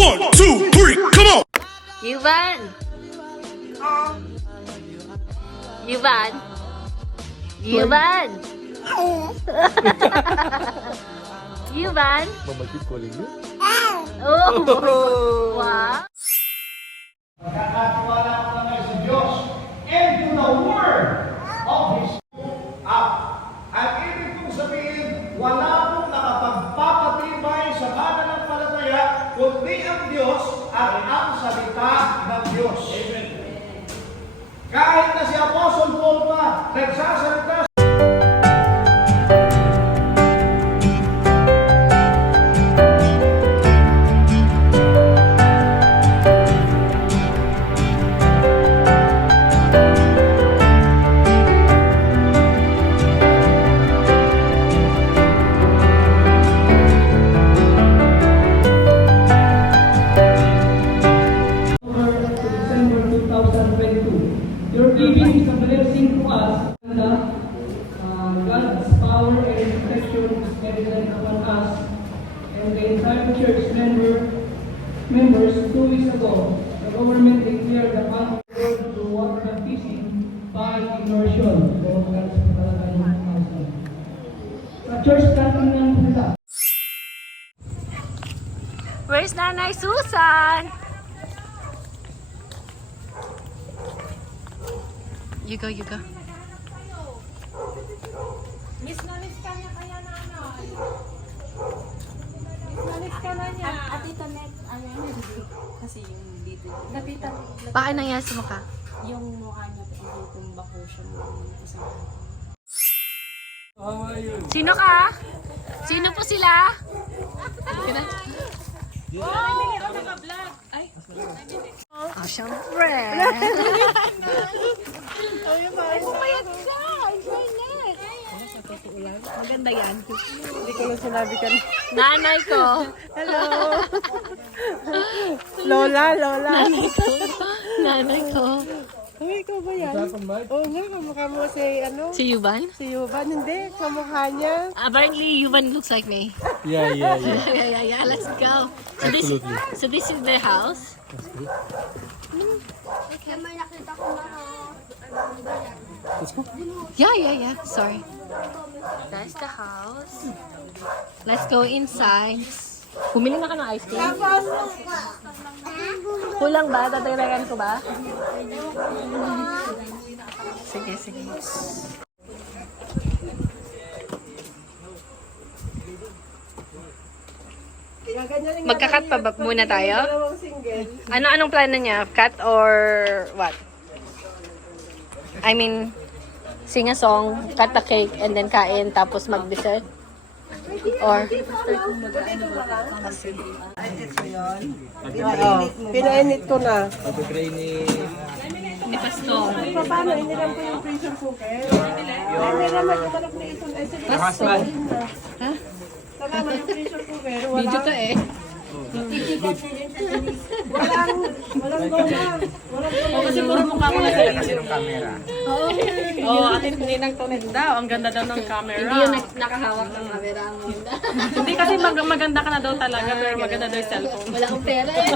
1, 2, 3, come on! Yuvan! Yuvan! Yuvan! Yuvan! Mama keep calling you. Oh! Wow! Nakakatiwala ko na sa Diyos and to the word of His up. Ang ibig kong sabihin, wala pong nakapagpapatibay sa pananampalataya kundi ang Diyos at ang salita ng Diyos. Amen. Kahit na si Apostle Paul pa, nagsasalita December 2022. Your giving is a blessing to us, and God's power and protection is evident upon us and the entire church members 2 weeks ago. The government declared the path to water fishing by immersion. So, that's talaga yung house. Sa church starting ng nila. Where's Nanay Susan? You go, you go. Miss na niya kaya na ano. Miss ka na niya. At ito net, ano yun, kasi yung dito. Lapitan. Bakit nangyari sa mukha? Yung mukha niya, hindi tumba ko siya ng isang. Sino ka? Sino po sila? Kina? Oh, syempre. Maganda yan. Hindi ko lang sinabi ka na. Nanay ko. Hello! Lola. Nanay ko. Ay, ikaw ba yan? Oo nga, kamukha mo si, Si Yuvan? si Yuban. Hindi, kamukha niya. Apparently, Yuvan looks like me. Yeah. Yeah. Let's go. So this is their house. Yeah. Sorry. That's the house. Let's go inside. Bumili na ka ng ice cream? Kulang ba? Tatagdagan ko ba? Sige. Magka-cut pa ba muna tayo? Dalawang single. Anong plano niya? Cut or what? I mean, sing a song, cut the cake, and then kain, tapos mag-dessert? Or? Oo, pinainit ko na. Ni Pastor. Paano, iniram ko yung pressure cooker. Iniram mo yung manok na ito. Pastor. Tama yung pressure cooker. Video to eh. Walang goma. Kasi puro mukha ko na sa Oo, atin ninang tunig daw. Ang ganda daw ng camera. Hindi yung nakahawak ng camera mo. Hindi kasi maganda ka na daw talaga, pero maganda daw yung cellphone. Wala akong pera eh.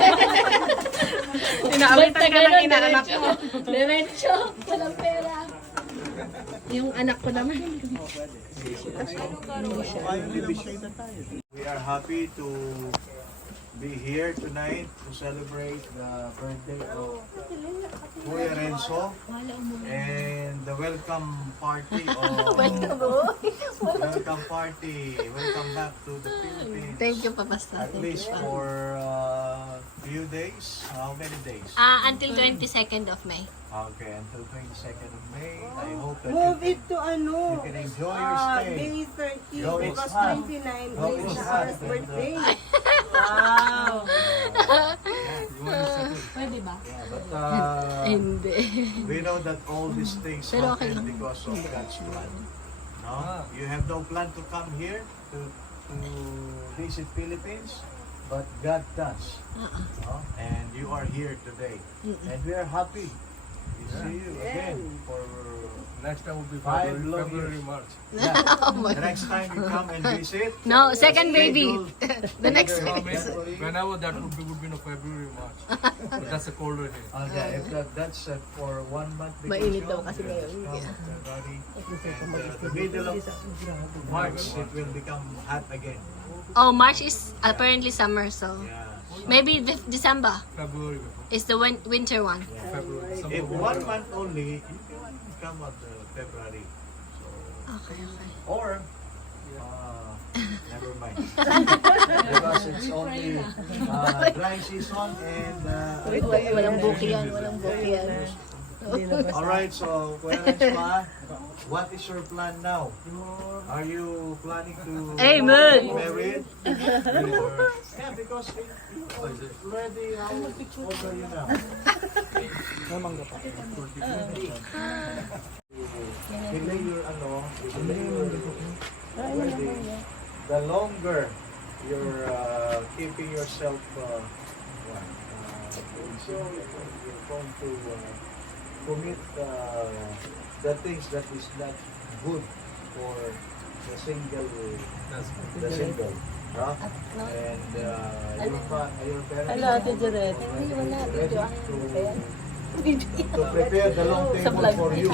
Inaawitan ka ng inaanak mo. Diretso. Walang pera. Yung anak ko naman. we are happy to be here tonight to celebrate the birthday of Kuya Renzo and the welcome party of welcome back to the Philippines. Thank you, Papa Stan. At least for few days. How many days? Until 22nd of May. Okay, until 22nd of May. I hope that Move you it to you can enjoy your stay. May 30, Go, it's August hot. 29, Go, is it's the hot. first birthday. Wow. Pwede ba? Yeah, but Hindi. we know that all these things Pero okay happen lang. because of God's plan. No? You have no plan to come here to visit Philippines, but God does. No? And you are here today. And we are happy See you again for Next time will be Five February, long February, years. March. the next time you come and visit. No, second baby. The next Promise, baby. whenever that would be no February, March. But that's a colder here. If that's for 1 month Mainit vacation, daw kasi ngayon. February, and the middle of March, it will become hot again. Oh, March is apparently summer, so Yeah. maybe December February before. is the winter one. February. If 1 month only, you can come at February. Okay, okay. Or, never mind. Because it's only dry season and Walang buki yan, walang buki yan. alright, so what is your plan now? Are you planning to Amen. get married? Or, yeah, because already how old are you now? Delay your wedding, the longer you're keeping yourself you're going to commit the things that is not good for the single, huh? And your parents ready to prepare the long table for you.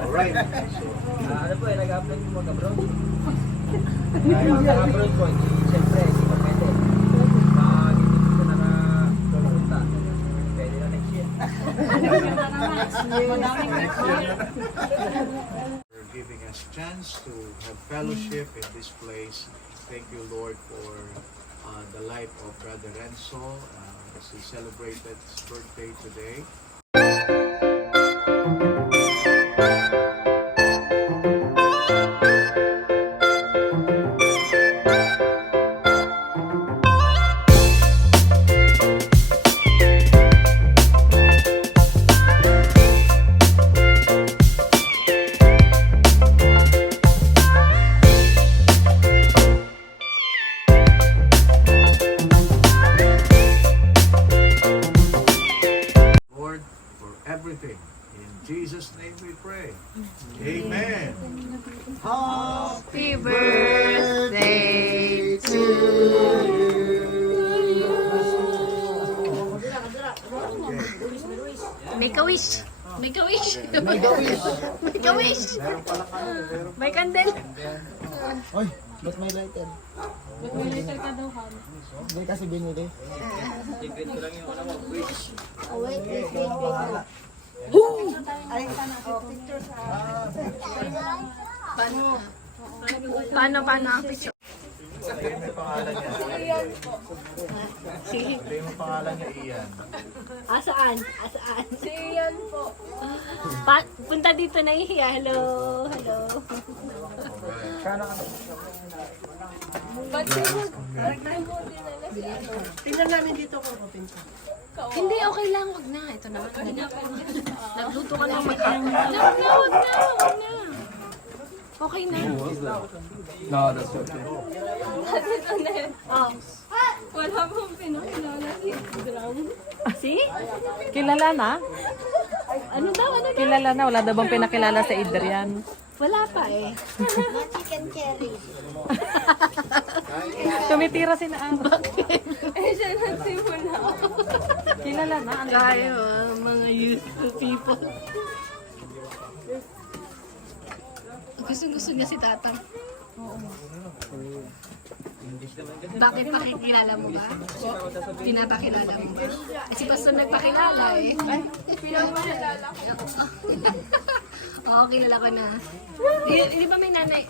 Alright. Ano po, nag-upload po mag-abroad. Nag-upload po, siyempre, hindi pa pwede. Pag hindi ko nakapunta, pwede na next year. For giving us chance to have fellowship in this place. Thank you, Lord, for the life of Brother Renzo as he celebrated his birthday today. Lord, for everything. In Jesus' name we pray. Amen. Happy birthday to Make a wish. Make a wish. Make a wish. Make a wish. Meron pala kayo. Meron May candle. Oy, ba't may lighter? Ba't may letter ka daw, Han? Hindi kasi binili. Paano ang picture? Sabihin mo yung pangalan niya. Sige. Sabihin mo yung pangalan niya, Ian. Asaan? Asaan? Si Ian po. Punta dito na ihiya. Hello. Hello. Ba't siya mo? Nagtime mo din na si ano? Tingnan namin dito kung open pa. Hindi, okay lang. Wag na. Ito naman. Nagluto ka ng mag-ang. Wag na. Okay na. No, that's okay. Dito na yun. Oh. Wala mong pinakilala si Drown. See? Kilala na? Ano daw? Ano daw? Kilala na. Wala daw bang pinakilala sa Adrian? Wala pa eh. Tumitira si na Eh, siya nagsimula. Kilala na. Ano Tayo mga useful people. Gusto niya si Tatang. Bakit pakikilala mo ba? Pinapakilala mo ba? Si Pastor nagpakilala eh. Pinapakilala ko. Oo, kilala ko na. Di ba may nanay?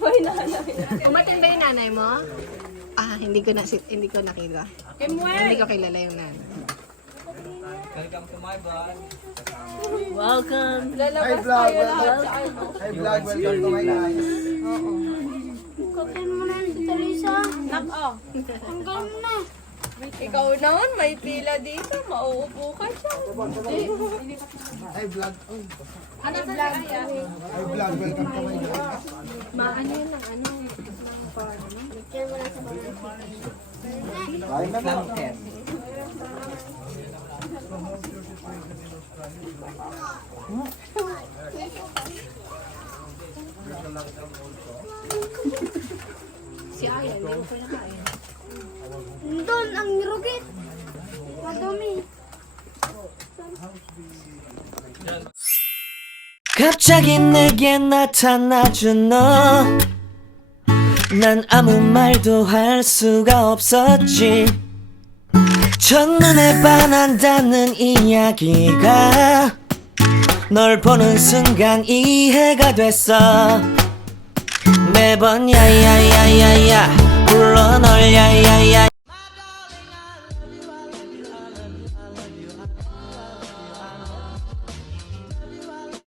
May nanay. Umatin ba yung nanay mo? Hindi ko nakita. Hindi ko kilala yung nanay. Welcome to my vlog. Welcome. Lalabas tayo lahat sa ano. Hi vlog, welcome to my guys. Kapan mo na si Teresa. Nak-o. Hanggang na. Ikaw naman, may pila dito. Mauupo ka siya. Hi vlog. Oy. Ano sa vlog? Hi vlog, welcome to my guys. Maano yun ng ano? Kain na ba? Si Ayan, hindi ko pinakain. Doon, ang rugit. Madumi. 갑자기 내게 나타나준 너. 난 아무 말도 할 수가 없었지. 첫눈에 반한다는 이야기가 널 보는 순간 이해가 됐어. 매번 야야야야